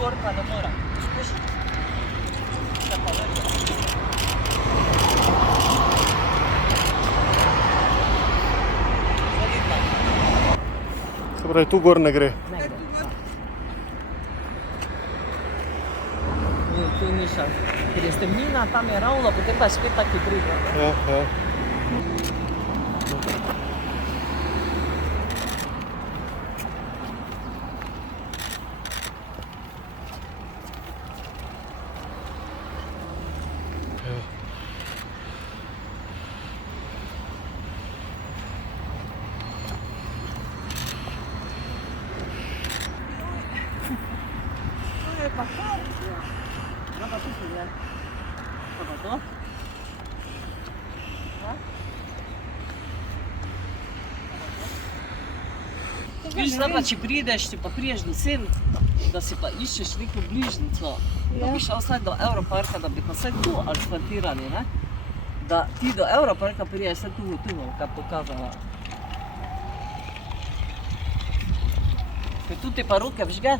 gor pa ne mora. Veš? Se pa vrta. Zavidno. Se pravi, tu gor ne gre. Ne gre. Tu ni šans. Ker je strmina, tam je ravno, potem pa je spet taki brigo. Ja, ja. To je pa kar. Ja pa tukaj je. Pa pa to. Viš, zdaj pa, če prideš, ti pa prideš do sem, da si pa iščeš neko bližnico, da bi šel vsaj do Europarka, da bi pa vsaj tu asfaltirali, ne? Da ti do Europarka prideš, vsaj tu bom kaj pokazala. Ker tu ti pa roke vžge.